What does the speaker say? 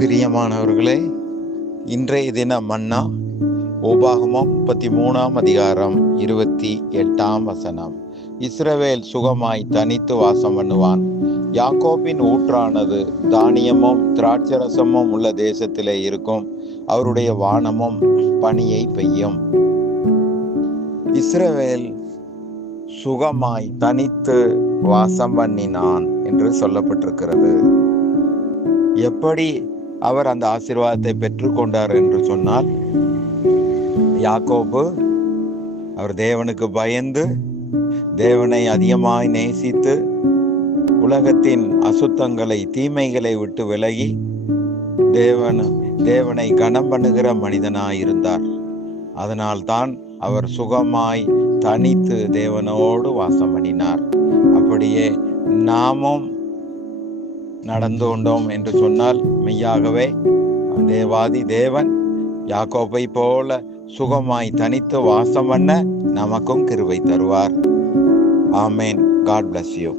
பிரியமானவர்களே, இன்றைய தின மன்னா உபாகமம் 33 அதிகாரம் 28 வசனம். இஸ்ரவேல் சுகமாய் தனித்து வாசம் பண்ணுவான். யாக்கோபின் ஊற்றானது தானியமும் திராட்சரசமும் உள்ள தேசத்திலே இருக்கும். அவருடைய வானமும் பனியை பெய்யும். இஸ்ரவேல் சுகமாய் தனித்து வாசம் பண்ணினான் என்று சொல்லப்பட்டிருக்கிறது. எப்படி அவர் அந்த ஆசீர்வாதத்தை பெற்றுக்கொண்டார் என்று சொன்னால், யாக்கோபு அவர் தேவனுக்கு பயந்து, தேவனை அதிகமாய் நேசித்து, உலகத்தின் அசுத்தங்களை தீமைகளை விட்டு விலகி தேவனை கனம் பண்ணுகிற மனிதனாயிருந்தார். அதனால்தான் அவர் சுகமாய் தனித்து தேவனோடு வாசம் பண்ணினார். அப்படியே நாமும் நடந்து கொண்டோம் என்று சொன்னால், மெய்யாகவே தேவாதி தேவன் யாக்கோபை போல சுகமாய் தனித்து வாசம் பண்ண நமக்கும் கிருபை தருவார். ஆமேன். God bless you.